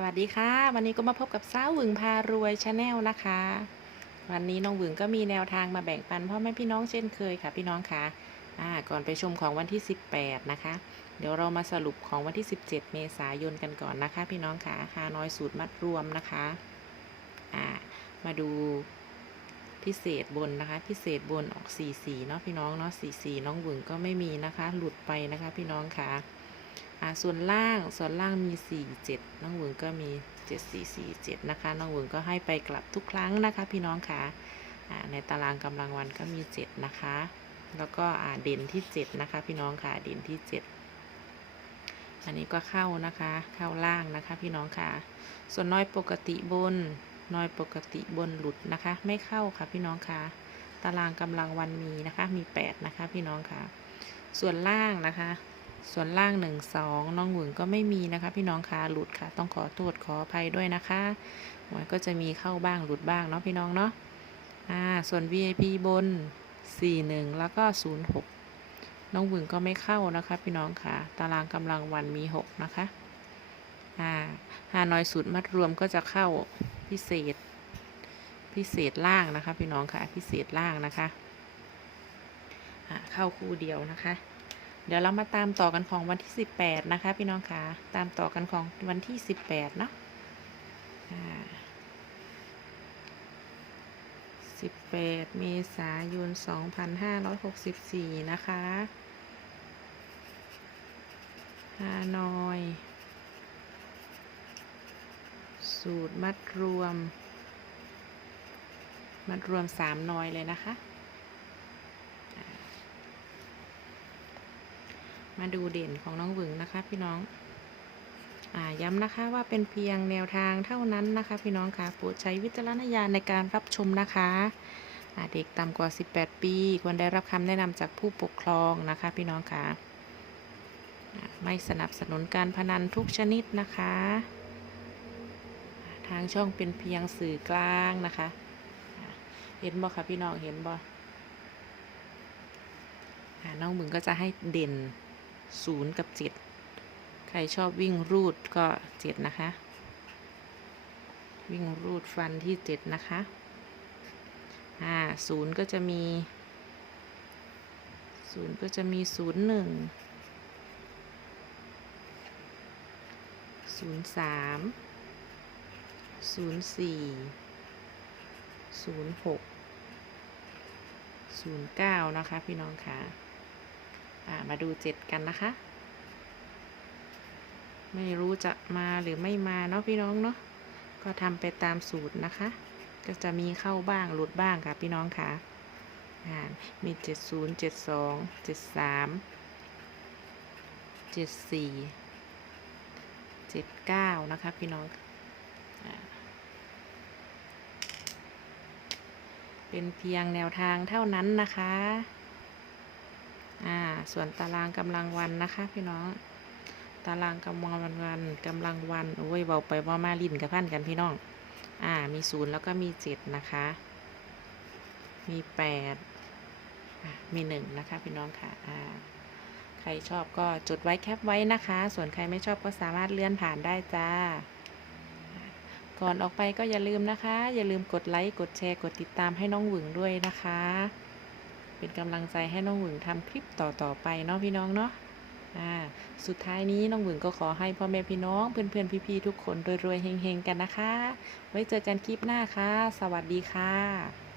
สวัสดีค่ะ วันนี้ก็มาพบกับสาวหวึงพารวยชาแนลนะคะ วันนี้น้องหวึงก็มีแนวทางมาแบ่งปันพ่อแม่พี่น้องเช่นเคยค่ะพี่น้องค่ะอ่าก่อนไปชมของวันที่ 18 นะคะ เดี๋ยวเรามาสรุปของวันที่ 17 เมษายนกันก่อนนะคะ พี่น้องค่ะฮานอยสูตรมัดรวมนะคะอ่ามาดูพิเศษบนนะคะ พิเศษบนออก44เนาะพี่น้องเนาะ44น้องหวึงก็ไม่มีนะคะ หลุดไปนะคะ พี่น้องค่ะ่าส่วนล่างส่วนล่างมี 4 7 น้องหวึงก็มี 7 4 4 7 นะคะ น้องหวึงก็ให้ไปกลับทุกครั้งนะคะ พี่น้องค่ะอ่าในตารางกำลังวันก็มี 7 นะคะ แล้วก็อ่าเด่นที่ 7 นะคะ พี่น้องค่ะเด่นที่ 7 อันนี้ก็เข้านะคะ เข้าล่างนะคะ พี่น้องค่ะ ส่วนน้อยปกติบนน้อยปกติบนหลุดนะคะ ไม่เข้าค่ะพี่น้องค่ะ ตารางกำลังวันมีนะคะ มี 8 นะคะ พี่น้องค่ะ ส่วนล่างนะคะ ส่วนล่างหนึ่งสองน้องหวึงก็ไม่มีนะคะ พี่น้องคะหลุดค่ะ ต้องขอโทษขออภัยด้วยนะคะหวยก็จะมีเข้าบ้างหลุดบ้างเนาะพี่น้องเนาะอ่าส่วน VIP บน 41 แล้วก็ 06 น้องหวึงก็ไม่เข้านะคะ พี่น้องค่ะตารางกำลังวันมี 6 นะคะอ่าฮานอยสูตรมัดรวมก็จะเข้าพิเศษ พิเศษล่างนะคะ พี่น้องค่ะพิเศษล่างนะคะเข้าคู่เดียวนะคะ เดี๋ยวเรามาตามต่อกันของวันที่ 18 นะคะ พี่น้องคะตามต่อกันของวันที่ 18 เนาะอ่า18 เมษายน 2564 นะคะฮานอย สูตรมัดรวม มัดรวม 3 นอยเลยนะคะ มาดูเด่นของน้องหวึงนะคะ พี่น้องอย้ำนะคะว่าเป็นเพียงแนวทางเท่านั้นนะคะ พี่น้องค่ะโปรดใช้วิจารณญาณในการรับชมนะคะเด็กต่ำกว่า 18 ปี ควรได้รับคำแนะนำจากผู้ปกครองนะคะ พี่น้องค่ะไม่สนับสนุนการพนันทุกชนิดนะคะ ทางช่องเป็นเพียงสื่อกลางนะคะ เห็นบ่คะพี่น้องเห็นบ่น้องมึงก็จะให้เด่น ศูนย์กับเจ็ดใครชอบวิ่งรูดก็เจ็ดนะคะ วิ่งรูดฟันที่เจ็ดนะคะอ่าศูนย์ก็จะมีศูนย์ก็จะมีศูนย์หนึ่งศูนย์สามศูนย์สี่ศูนย์หกศูนย์เก้านะคะ พี่น้องค่ะอ่า มาดูเจ็ดกันนะคะ ไม่รู้จะมาหรือไม่มาเนาะพี่น้องเนาะก็ทำไปตามสูตรนะคะ ก็จะมีเข้าบ้างหลุดบ้างค่ะพี่น้องค่ะมีเจ็ดศูนย์เจ็ดสองเจ็ดสามเจ็ดสี่เจ็ดเก้านะคะพี่น้องอเป็นเพียงแนวทางเท่านั้นนะคะ อ่าส่วนตารางกำลังวันนะคะ พี่น้อง ตารางกำลังวันวันกำลังวันโอ้ยเบาไปว่ามาลินกับพันกันพี่น้อง อ่า มีศูนย์แล้วก็มีเจ็ดนะคะ มีแปดมีหนึ่งนะคะ พี่น้องค่ะอ่าใครชอบก็จดไว้แคปไว้นะคะ ส่วนใครไม่ชอบก็สามารถเลื่อนผ่านได้จ้า ก่อนออกไปก็อย่าลืมนะคะ อย่าลืมกดไลค์ กดแชร์ กดติดตามให้น้องหวึงด้วยนะคะ เป็นกำลังใจให้น้องหวึงทำคลิปต่อๆไปเนาะพี่น้องเนาะอ่าสุดท้ายนี้น้องหวึงก็ขอให้พ่อแม่พี่น้องเพื่อนๆพี่ๆทุกคนรวยๆเฮงๆกันนะคะ ไว้เจอกันคลิปหน้าค่ะ สวัสดีค่ะ